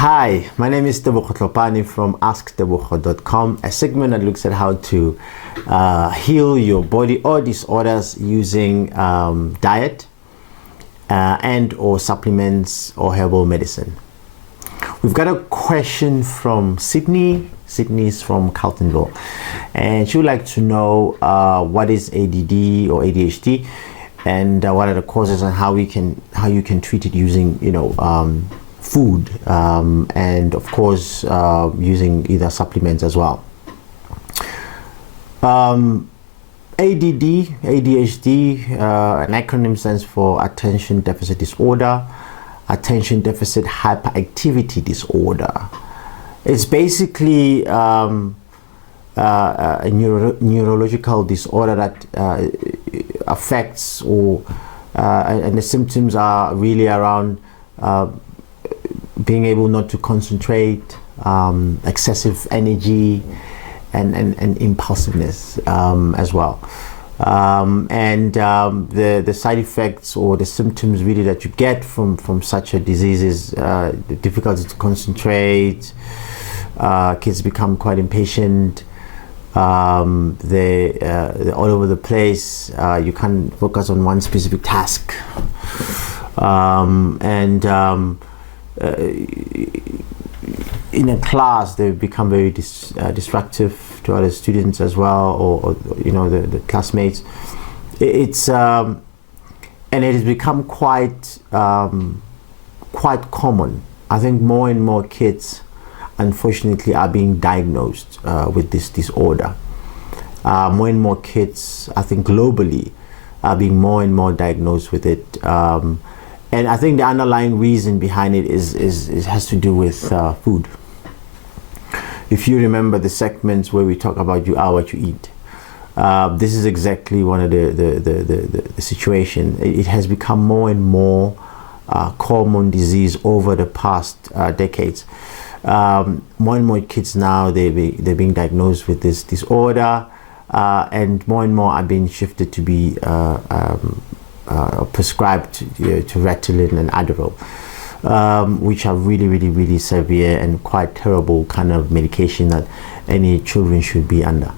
Hi, my name is Tebogo Tlopane from AskTebogo.com, a segment that looks at how to heal your body or disorders using diet and or supplements or herbal medicine. We've got a question from Sydney. Sydney is from Carltonville, and she would like to know what is ADD or ADHD, and what are the causes and how you can treat it using food, and of course using either supplements as well. ADD, ADHD, an acronym stands for Attention Deficit Disorder, Attention Deficit Hyperactivity Disorder. It's basically a neurological disorder that affects and the symptoms are really around being able not to concentrate, excessive energy, and impulsiveness as well. The side effects or the symptoms really that you get from such a disease is the difficulty to concentrate. Kids become quite impatient. They're all over the place. You can't focus on one specific task. In a class, they become very distractive to other students as well, or the classmates. It's and it has become quite common. I think more and more kids, unfortunately, are being diagnosed with this disorder. More and more kids, I think globally, are being more and more diagnosed with it. And I think the underlying reason behind it has to do with food. If you remember the segments where we talk about you are what you eat, this is exactly one of the situation. It has become more and more common disease over the past decades. More and more kids now, they're being diagnosed with this disorder, and more are being shifted to be prescribed to Ritalin and Adderall, which are really severe and quite terrible kind of medication that any children should be under.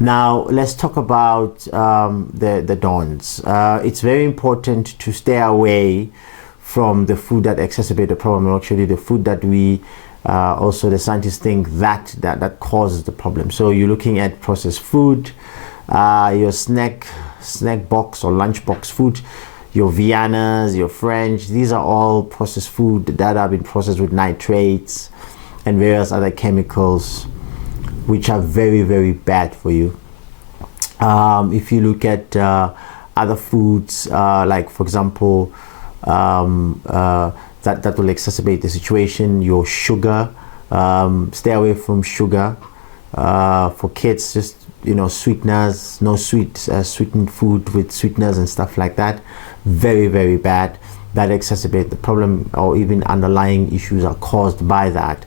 Now let's talk about the dons. It's very important to stay away from the food that exacerbate the problem. Actually, the food that we also the scientists think that causes the problem. So you're looking at processed food, your snack box or lunch box food, your Viennas, your French. These are all processed food that have been processed with nitrates and various other chemicals, which are very bad for you. If you look at other foods, like for example, that will exacerbate the situation. Your sugar, stay away from sugar. For kids, just sweeteners, no sweetened food with sweeteners and stuff like that. Very bad. That exacerbate the problem, or even underlying issues are caused by that.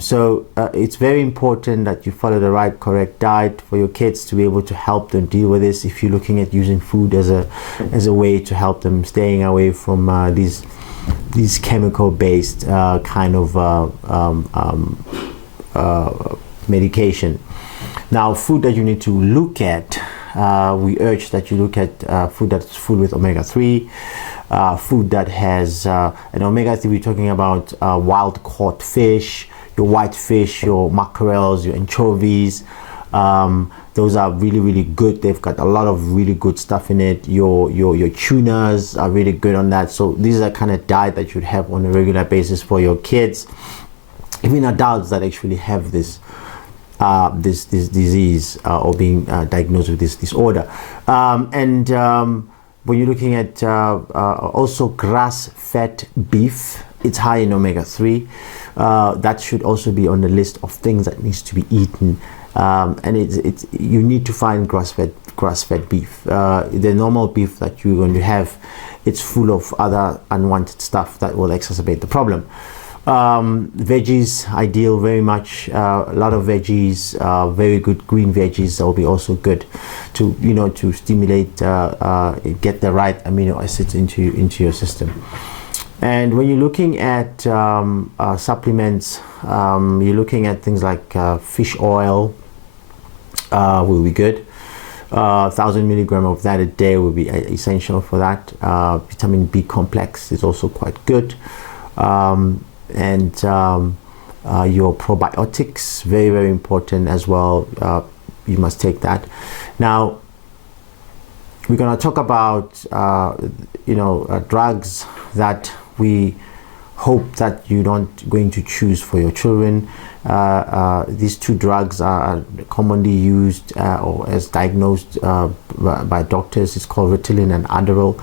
So it's very important that you follow the right, correct diet for your kids to be able to help them deal with this. If you're looking at using food as a way to help them staying away from these chemical-based kind of medication. Now, food that you need to look at, we urge that you look at food that's full with omega-3, food that has an omega-3. We're talking about wild caught fish, your white fish, your mackerels, your anchovies. Those are really good. They've got a lot of really good stuff in it. Your tunas are really good on that. So these are kind of diet that you'd have on a regular basis for your kids, even adults that actually have this disease or being diagnosed with this disorder. When you're looking at also grass-fed beef, it's high in omega-3. That should also be on the list of things that needs to be eaten. And you need to find grass-fed beef. The normal beef that you're going to have, it's full of other unwanted stuff that will exacerbate the problem. Veggies, ideal very much. A lot of veggies, very good green veggies that will be also good to to stimulate, get the right amino acids into your system. And when you're looking at supplements, you're looking at things like fish oil will be good. 1,000 milligram of that a day will be essential for that. Vitamin B complex is also quite good. Your probiotics, very, very important as well. You must take that. Now, we're going to talk about, drugs that we hope that you're not going to choose for your children. These two drugs are commonly used or as diagnosed by doctors. It's called Ritalin and Adderall.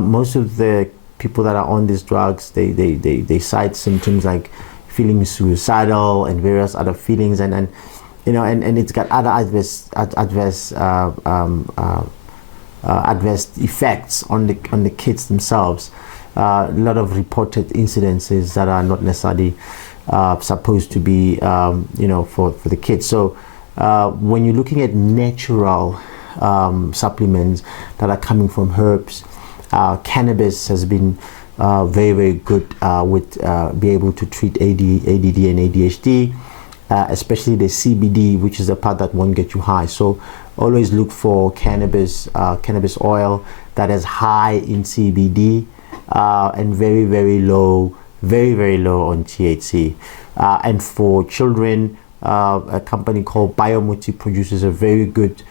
Most of the people that are on these drugs, they cite symptoms like feeling suicidal and various other feelings, and it's got other adverse effects on the kids themselves. A lot of reported incidences that are not necessarily supposed to be for the kids. So when you're looking at natural supplements that are coming from herbs, cannabis has been very, very good with be able to treat ADD and ADHD, especially the CBD, which is the part that won't get you high. So always look for cannabis oil that is high in CBD and very, very low on THC. And for children, a company called Biomuti produces a very good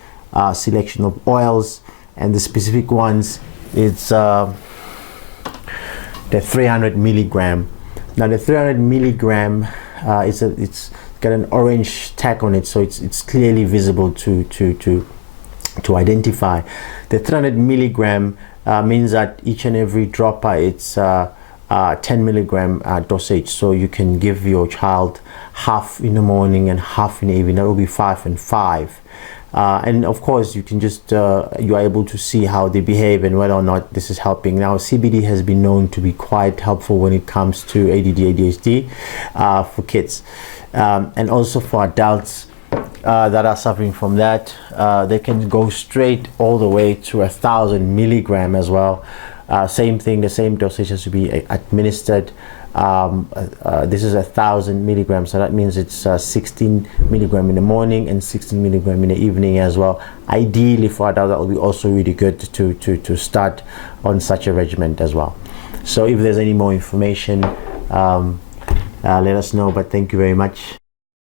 selection of oils, and the specific ones, it's the 300 milligram. Now the 300 milligram it's got an orange tag on it, so it's clearly visible to identify. The 300 milligram means that each and every dropper, it's 10 milligram dosage, so you can give your child half in the morning and half in the evening. That will be 5 and 5. And of course, you can just you are able to see how they behave and whether or not this is helping. Now, CBD has been known to be quite helpful when it comes to ADD-ADHD for kids, and also for adults that are suffering from that. They can go straight all the way to 1,000 milligram as well. Same thing, the same dosage has to be administered. This is 1,000 milligrams, so that means it's 16 milligram in the morning and 16 milligram in the evening as well. Ideally for adults, that will be also really good to start on such a regimen as well. So if there's any more information, let us know, but thank you very much.